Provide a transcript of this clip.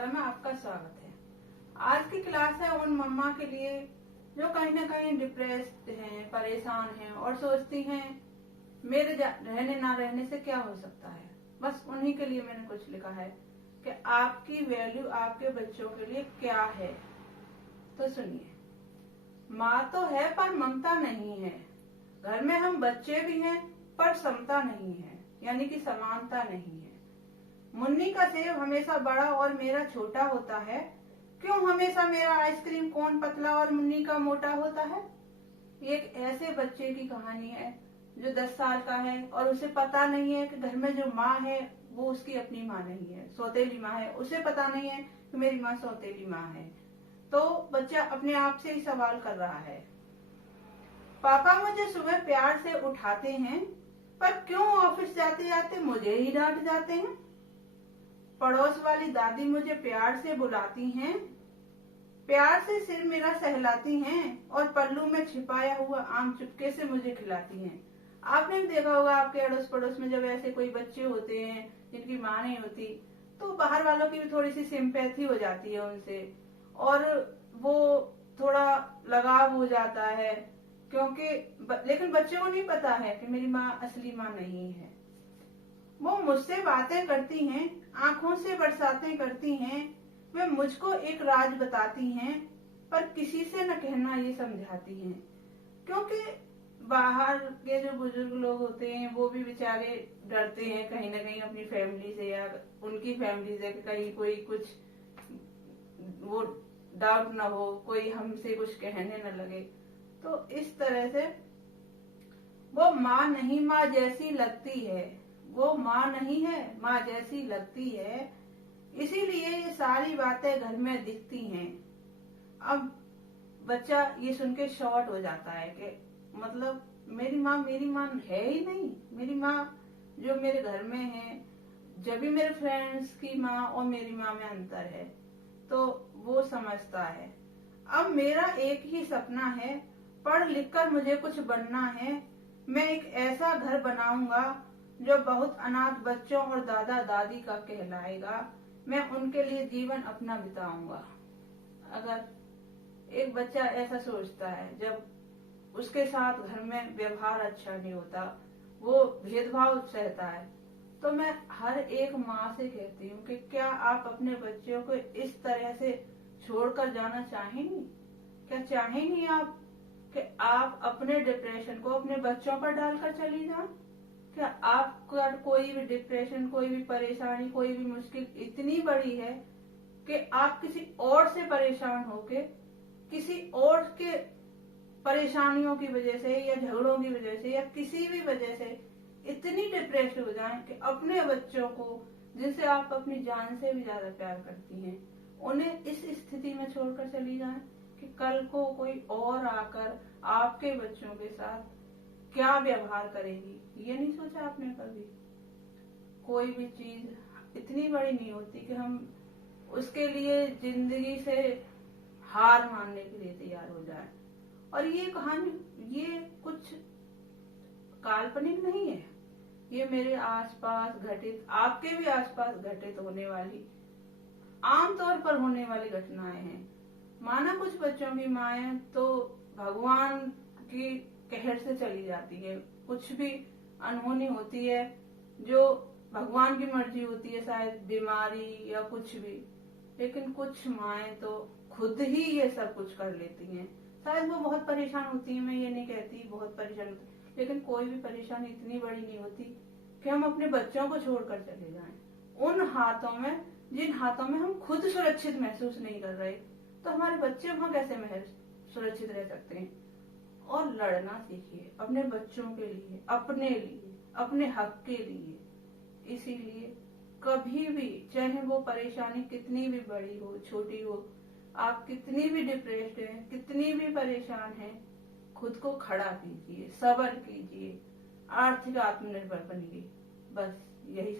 संसार में आपका स्वागत है। आज की क्लास है उन मम्मा के लिए जो कहीं ना कहीं डिप्रेस्ड हैं, परेशान हैं और सोचती हैं मेरे रहने ना रहने से क्या हो सकता है। बस उन्हीं के लिए मैंने कुछ लिखा है कि आपकी वैल्यू आपके बच्चों के लिए क्या है। तो सुनिए, माँ तो है पर ममता नहीं है। घर में हम बच्चे भी हैं पर समता नहीं है, यानी कि समानता नहीं है। मुन्नी का सेब हमेशा बड़ा और मेरा छोटा होता है। क्यों हमेशा मेरा आइसक्रीम कोन पतला और मुन्नी का मोटा होता है। ये एक ऐसे बच्चे की कहानी है जो 10 साल का है और उसे पता नहीं है कि घर में जो माँ है वो उसकी अपनी माँ नहीं है, सौतेली माँ है। उसे पता नहीं है कि मेरी माँ सौतेली माँ है। तो बच्चा अपने आप से ही सवाल कर रहा है, पापा मुझे सुबह प्यार से उठाते हैं पर क्यों ऑफिस जाते जाते मुझे ही डांट जाते हैं। पड़ोस वाली दादी मुझे प्यार से बुलाती हैं, प्यार से सिर मेरा सहलाती हैं और पल्लू में छिपाया हुआ आम चुपके से मुझे खिलाती हैं। आपने भी देखा होगा आपके अड़ोस पड़ोस में जब ऐसे कोई बच्चे होते हैं जिनकी माँ नहीं होती तो बाहर वालों की भी थोड़ी सी सिंपैथी हो जाती है उनसे और वो थोड़ा लगाव हो जाता है, क्योंकि लेकिन बच्चों को नहीं पता है कि मेरी माँ असली माँ नहीं है। वो मुझसे बातें करती हैं, आंखों से बरसातें करती हैं, वे मुझको एक राज बताती हैं पर किसी से न कहना ये समझाती हैं। क्योंकि बाहर के जो बुजुर्ग लोग होते हैं वो भी बेचारे डरते हैं कहीं ना कहीं अपनी फैमिली से या उनकी फैमिली से, कहीं कोई कुछ वो डाउट ना हो, कोई हमसे कुछ कहने न लगे। तो इस तरह से वो माँ नहीं माँ जैसी लगती है, वो माँ नहीं है माँ जैसी लगती है, इसीलिए ये सारी बातें घर में दिखती हैं। अब बच्चा ये सुन के शॉर्ट हो जाता है कि मतलब मेरी माँ है ही नहीं। मेरी माँ जो मेरे घर में है, जब भी मेरे फ्रेंड्स की माँ और मेरी माँ में अंतर है तो वो समझता है। अब मेरा एक ही सपना है, पढ़ लिख कर मुझे कुछ बनना है। मैं एक ऐसा घर बनाऊंगा जो बहुत अनाथ बच्चों और दादा दादी का कहलाएगा। मैं उनके लिए जीवन अपना बिताऊंगा। अगर एक बच्चा ऐसा सोचता है, जब उसके साथ घर में व्यवहार अच्छा नहीं होता, वो भेदभाव सहता है, तो मैं हर एक माँ से कहती हूँ कि क्या आप अपने बच्चों को इस तरह से छोड़कर जाना चाहेंगी? क्या चाहेंगी आप कि आप अपने डिप्रेशन को अपने बच्चों पर डालकर चली जाएं? क्या आपका कोई भी डिप्रेशन, कोई भी परेशानी, कोई भी मुश्किल इतनी बड़ी है कि आप किसी और से परेशान होके, किसी और के परेशानियों की वजह से या झगड़ों की वजह से या किसी भी वजह से इतनी डिप्रेस हो जाएं कि अपने बच्चों को, जिनसे आप अपनी जान से भी ज्यादा प्यार करती हैं, उन्हें इस स्थिति में छोड़कर चली जाएं कि कल को कोई और आकर आपके बच्चों के साथ क्या व्यवहार करेगी। ये नहीं सोचा आपने कभी? कोई भी चीज इतनी बड़ी नहीं होती कि हम उसके लिए जिंदगी से हार मानने के लिए तैयार हो जाए। और ये कहानी ये कुछ काल्पनिक नहीं है, ये मेरे आसपास घटित, आपके भी आसपास घटित होने वाली, आमतौर पर होने वाली घटनाएं हैं। माना कुछ बच्चों की माएं तो भगवान की कहर से चली जाती है, कुछ भी अनहोनी होती है जो भगवान की मर्जी होती है, शायद बीमारी या कुछ भी, लेकिन कुछ माएं तो खुद ही ये सब कुछ कर लेती हैं। शायद वो बहुत परेशान होती है, मैं ये नहीं कहती बहुत परेशान होती, लेकिन कोई भी परेशानी इतनी बड़ी नहीं होती कि हम अपने बच्चों को छोड़कर चले जाएं उन हाथों में जिन हाथों में हम खुद सुरक्षित महसूस नहीं कर रहे। तो हमारे बच्चे वहां कैसे सुरक्षित रह सकते हैं? और लड़ना सीखिए अपने बच्चों के लिए, अपने लिए, अपने हक के लिए। इसीलिए कभी भी, चाहे वो परेशानी कितनी भी बड़ी हो छोटी हो, आप कितनी भी डिप्रेस्ड हैं, कितनी भी परेशान हैं, खुद को खड़ा कीजिए, सब्र कीजिए, आर्थिक आत्मनिर्भर बनिए। बस यही